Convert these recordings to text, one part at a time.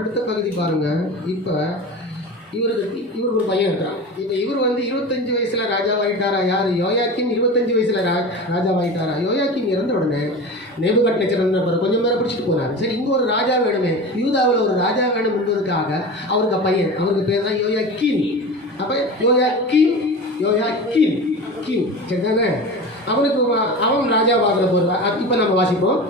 அடுத்த பகுதி பாருங்கள். இப்போ இவருக்கு ஒரு பையன் இருக்கிறான். இப்போ இவர் வந்து 25 வயசில் ராஜாவாயிட்டாரா? யார்? யோயாக்கீம் 25 வயசில் ராஜாவாயிட்டாரா? யோயாக்கீம் இறந்த உடனே நேபுகாத்நேச்சர் கொஞ்சம் பேரை பிடிச்சிட்டு போனார். சரி, இங்கே ஒரு ராஜா வேணுமே, யூதாவில் ஒரு ராஜா வேணும் என்பதற்காக அவருக்கு பையன், அவருக்கு பேர் தான் யோயாக்கீம். அப்போ யோயாக்கீம் சரி தானே? அவன் ராஜாவாகிற போது இப்போ நம்ம வாசிப்போம்.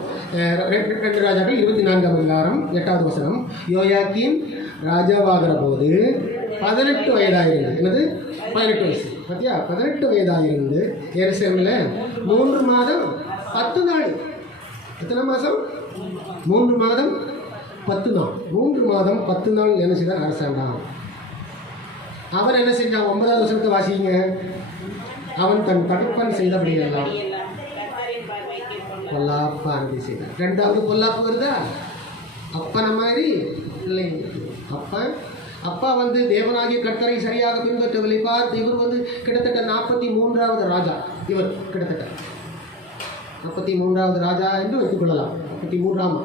2 ராஜாக்கள் 24ஆம் அதிகாரம் 8வது வசனம். யோயாக்கீம் ராஜாவாகிற போது 18 வயதாயிருந்து. என்னது? 18 வயசு. பார்த்தியா? 18 வயதாயிருந்து எருசலேமில் 3 மாதம் 10 நாள். எத்தனை மாதம்? 3 மாதம் 10 நாள். 3 மாதம் 10 நாள் என்ன செய்தார்? அரசாண்டான். அவன் என்ன செஞ்சான்? 9வது வருஷத்தை வாசிங்க. அவன் தன் தகப்பன் செய்தபடியெல்லாம் பொல்லாப்பு செய்தான். 2வது பொல்லாப்பு வருதா? அப்பனை மாதிரி இல்லை. அப்பா வந்து தேவனாகிய கர்த்தரை சரியாக பின்பற்றவில்லை. பார்த்து இவர் வந்து கிட்டத்தட்ட 43வது ராஜா. இவர் கிட்டத்தட்ட 43வது ராஜா என்று வைத்துக்கொள்ளலாம். 43ஆம்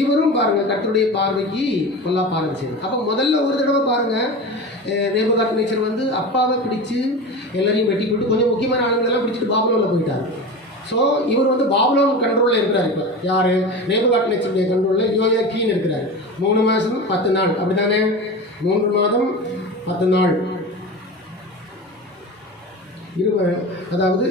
இவரும் பாருங்கள் கர்த்தருடைய பார்வைக்கு பொல்லாப்பானது செய்தார். அப்போ முதல்ல ஒரு தடவை பாருங்கள், நேபுகாத்நேச்சர் வந்து அப்பாவை பிடிச்சு எல்லாரையும் வெட்டி போட்டு கொஞ்சம் முக்கியமான ஆளுங்களெல்லாம் பிடிச்சிட்டு பாபுலோனில் போயிட்டார். ஸோ இவர் வந்து பாபுலோன் கண்ட்ரோலில் இருக்கிறார். இப்போ யார்? நேபுகாத்நேச்சருடைய கண்ட்ரோலில் யோயாக்கீம் இருக்கிறார். 3 மாதம் 10 நாள். அப்படி தானே? 3 மாதம் 10 நாள். அதாவது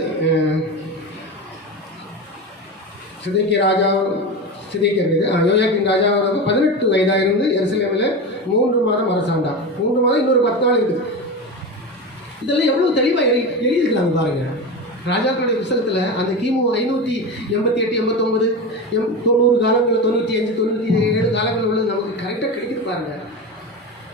யோயாக்கீம் ராஜாவுக்கு 18 வயதாக இருந்து எருசலேமில் 3 மாதம் அரசாண்டார். 3 மாதம் இன்னொரு 10 நாள் இருக்குது. இதெல்லாம் எவ்வளோ தெளிவாக எழுதியிருக்கலாம் பாருங்கள். ராஜாக்களுடைய புத்தகத்தில் அந்த கிமு 588, 89, 90 காலங்களில் 95, 97 காலங்களில் உள்ளது நமக்கு கரெக்டாக கிடைக்குது பாருங்கள்.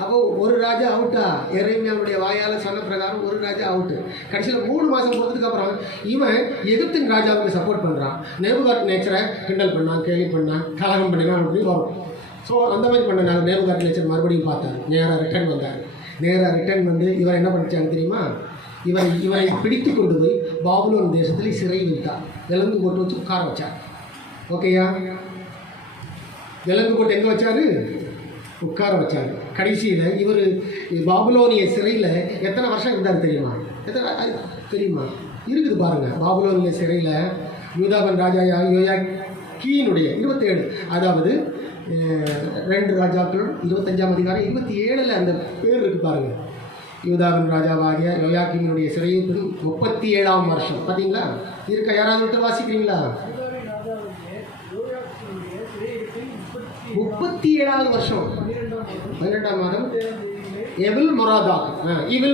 அப்போ ஒரு ராஜா அவுட்டா? எரேமியாவுடைய வாயால் சொன்ன பிரகாரம் ஒரு ராஜா அவுட்டு. கடைசியில் 3 மாதம் போகிறதுக்கப்புறம் இவன் எகிப்தின் ராஜாவுக்கு சப்போர்ட் பண்ணுறான். நேபுகாத்நேச்சரை கிண்டல் பண்ணான், கேலி பண்ணான், கலகம் பண்ணினான், அப்படி வரும். ஸோ அந்த மாதிரி பண்ணனால நேபுகாத்நேச்சர் மறுபடியும் பார்த்தார். நேராக ரிட்டர்ன் வந்தார். நேராக ரிட்டர்ன் வந்து இவர் என்ன பண்ணிச்சாங்க தெரியுமா? இவரை பிடித்து கொண்டு போய் பாபுலோன் தேசத்தில் சிறை வைத்தார். விலங்கு போட்டு வச்சு உட்கார வச்சார். ஓகேயா? விலங்கு போட்டு எங்கே வச்சார்? உட்கார வச்சார். கடைசியில் இவர் பாபுலோனிய சிறையில் எத்தனை வருஷம் இருந்தார் தெரியுமா? தெரியுமா? இருக்குது பாருங்கள். பாபுலோனிய சிறையில் யூதாவின் ராஜா யோயாக்கீனுடைய 27, அதாவது 2 ராஜாக்கள் 25ஆம் அதிகாரம் 27 அந்த பேர் இருக்குது பாருங்கள். யூதாவின் ராஜாவாகிய யோயாக்கீமினுடைய சிறையில் 37ஆம் வருஷம். பார்த்தீங்களா? இருக்க யாராவது விட்டு வாசிக்கிறீங்களா? 37வது வருஷம் 12ஆம் மாதம் எவில்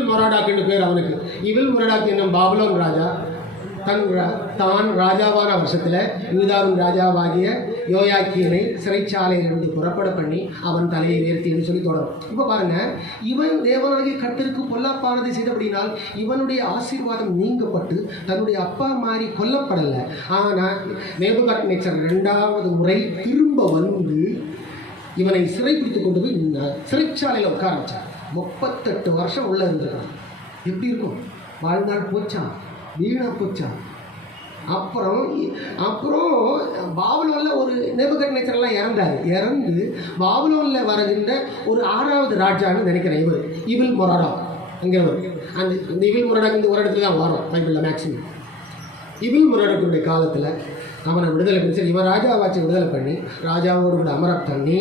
மொராடாக் என்று பேர் அவனுக்கு. இவில் மொராடாக் என்னும் பாபுலோன் ராஜா தான் ராஜாவான வருஷத்தில் யூதாவின் ராஜாவாகிய யோயாக்கீமை சிறைச்சாலையிலிருந்து புறப்பட பண்ணி அவன் தலையை உயர்த்தி என்று சொல்லி தொடரும். இப்போ பாருங்கள், இவன் தேவனாகிய கர்த்தருக்கு பொல்லாப்பானதை செய்தபடினால் இவனுடைய ஆசீர்வாதம் நீங்கப்பட்டு தன்னுடைய அப்பா மாதிரி கொல்லப்படலை. ஆனால் நேபுகாத்நேச்சர் 2வது முறை திரும்ப வந்து இவனை சிறைப்பிடித்து கொண்டு போய் சிறைச்சாலையில் உட்கார வச்சார். 38 வருஷம் உள்ளே இருந்திருக்கான். எப்படி இருக்கும்? வாழ்நாள் போச்சா, வீணாக போச்சா. அப்புறம் பாபுலோனில் ஒரு நேபுகாத்நேச்சர்லாம் இறந்து பாபுலோனில் வருகின்ற ஒரு 6வது ராஜான்னு நினைக்கிறேன். இவில் மொராடாக் அங்கிறவர். அந்த இவில் மொராடாக் இந்த ஒரு இடத்துல தான் வரும் பைபிளில் மேக்ஸிமம். இவில் மொராடாக்குடைய காலத்தில் அவனை விடுதலை பண்ணி, சரி இவன் ராஜாவாச்சு விடுதலை பண்ணி ராஜாவோடு கூட அமர பண்ணி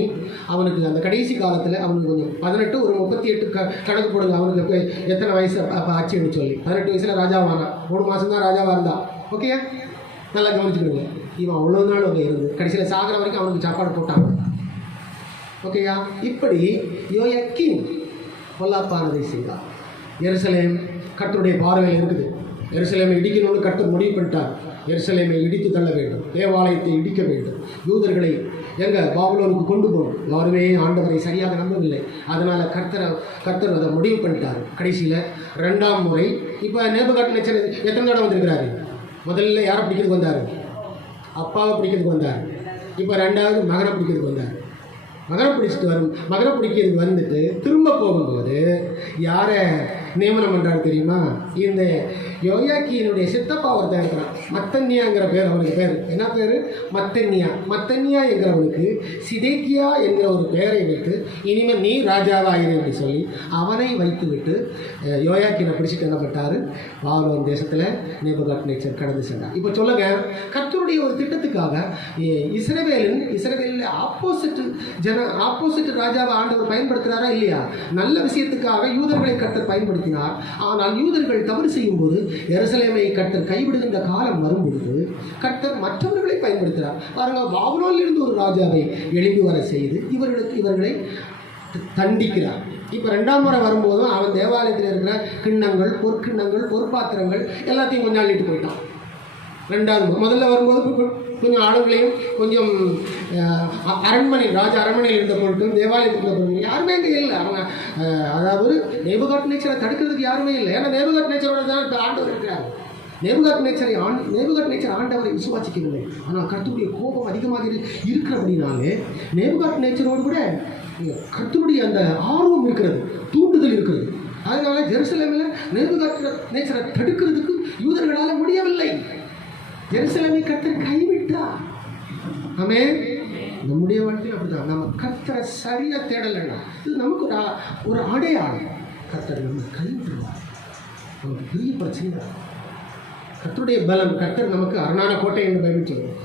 அவனுக்கு அந்த கடைசி காலத்தில் அவனுக்கு கொஞ்சம் 18 ஒரு 38 கணக்கு போடுங்க. அவனுக்கு எத்தனை வயசு அப்போ ஆச்சுன்னு சொல்லி 18 வயசில் ராஜாவானா. 3 மாதம் தான் ராஜாவாக இருந்தான். ஓகேயா? நல்லா கவனிச்சுக்கிடுங்க. இவன் அவ்வளோ நாள் அங்கே இருந்து கடைசியில் சாகிற வரைக்கும் அவனுக்கு சாப்பாடு போட்டாங்க. ஓகேயா? இப்படி யோயாக்கீம் பொல்லாப்பானதை செய்தார். எருசலேம் கர்த்தருடைய பார்வையில் இருக்குது. எருசலேமை இடிக்கணும்னு கர்த்தர் முடிவு பண்ணிட்டார். எருசலேமை இடித்து தள்ள வேண்டும், தேவாலயத்தை இடிக்க வேண்டும், யூதர்களை பாபுலோனுக்கு கொண்டு போகணும். யாருமே ஆண்டவரை சரியாக நம்பவில்லை. அதனால் கர்த்தர் அதை முடிவு பண்ணிட்டார். கடைசியில் 2ஆம் முறை இப்போ நேபுகாத்நேச்சர் எத்தனை தடவை வந்திருக்கிறாரு? முதல்ல யாரை பிடிக்கிறதுக்கு வந்தார்? அப்பாவை பிடிக்கிறதுக்கு வந்தார். இப்போ 2வது மகனை பிடிக்கிறதுக்கு வந்தார். மகனை பிடிக்கிறதுக்கு வந்துட்டு திரும்ப போகும்போது யாரை நியமனம் பண்ணுறாரு தெரியுமா? இந்த யோயாக்கியினுடைய சித்தப்பா ஒருத்தன் இருக்கிறான், மத்தன்னியாங்கிற பேர். அவனுக்கு பேர் என்ன பேர்? மத்தன்னியா. மத்தன்னியா என்கிறவனுக்கு சிதேக்கியா என்கிற ஒரு பெயரை வைத்து இனிமேல் நீ ராஜாவாயிரு என்று சொல்லி அவனை வைத்து விட்டு யோயாக்கினை பிடிச்சிட்டு என்ன பண்ணார்? பாபிலோன் தேசத்தில் நேபுகாத்நேச்சர் கடந்து சென்றார். இப்போ சொல்லுங்க, கர்த்தருடைய ஒரு திட்டத்துக்காக இஸ்ரவேலில் ஆப்போசிட் ராஜாவை ஆண்டவர் பயன்படுத்துகிறாரா இல்லையா? நல்ல விஷயத்துக்காக யூதர்களை கர்த்தர் பயன்படுத்தினார். ஆனால் யூதர்கள் தவறு செய்யும் போது எருசலேமை கர்த்தர் கைவிடுகின்ற காலம் வரும்பொழுது கர்த்தர் மற்றவர்களை பயன்படுத்தினார். பாருங்க, பாபிலோனில் இருந்து ஒரு ராஜாவை எழுப்பி வர செய்து இவர்களை தண்டிக்கிறார். இப்போ 2ஆம் முறை வரும்போதும் அவன் தேவாலயத்தில் இருக்கிற கிண்ணங்கள், பொற்கிண்ணங்கள், பொற்பாத்திரங்கள் எல்லாத்தையும் கொஞ்சம் அள்ளிட்டு போயிட்டான். 2வது முதல்ல வரும்போது கொஞ்சம் ஆளுங்களையும் கொஞ்சம் ராஜ அரண்மனையில் இருந்த பொருட்களும் தேவாலயத்தில் இருந்த பொருட்கள் யாருமே அங்கே இல்லை. அவங்க அதாவது நேபுகாத்நேச்சரை தடுக்கிறதுக்கு யாருமே இல்லை. ஏன்னா நேபுகாத்நேச்சரோட தான் ஆண்டவர் இருக்கிறார். நேபுகாத்நேச்சர் ஆண்டவரை விசுவாசிக்கவில்லை. ஆனால் கர்த்தருடைய கோபம் அதிகமாக இருக்கிறபடினாலே நேபுகாத்நேச்சரோடு கூட கர்த்தருடைய அந்த ஆர்வம் இருக்கிறது, தூண்டுதல் இருக்கிறது. அதனால ஜெருசலேமில் நேபுகாத்நேச்சரை தடுக்கிறதுக்கு யூதர்களால் முடியவில்லை. ஜெருசலேமை கர்த்தர் கைவிட்டார். ஆமென். நம்முடைய வாழ்க்கையில் அப்படிதான். நம்ம கர்த்தரை சரியாக தேடலைன்னா இது நமக்கு ஒரு அடையாளம். கர்த்தர் நம்ம கைவிடுவார். நமக்கு பெரிய பிரச்சனை. கர்த்தருடைய பலம். கர்த்தர் நமக்கு அரணான கோட்டை என்று பைபிள் சொல்லுவோம்.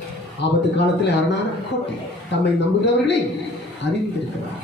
ஆபத்து காலத்தில் அரணான கோட்டை தம்மை நம்புகிறவர்களை அறிந்திருக்கிறார்.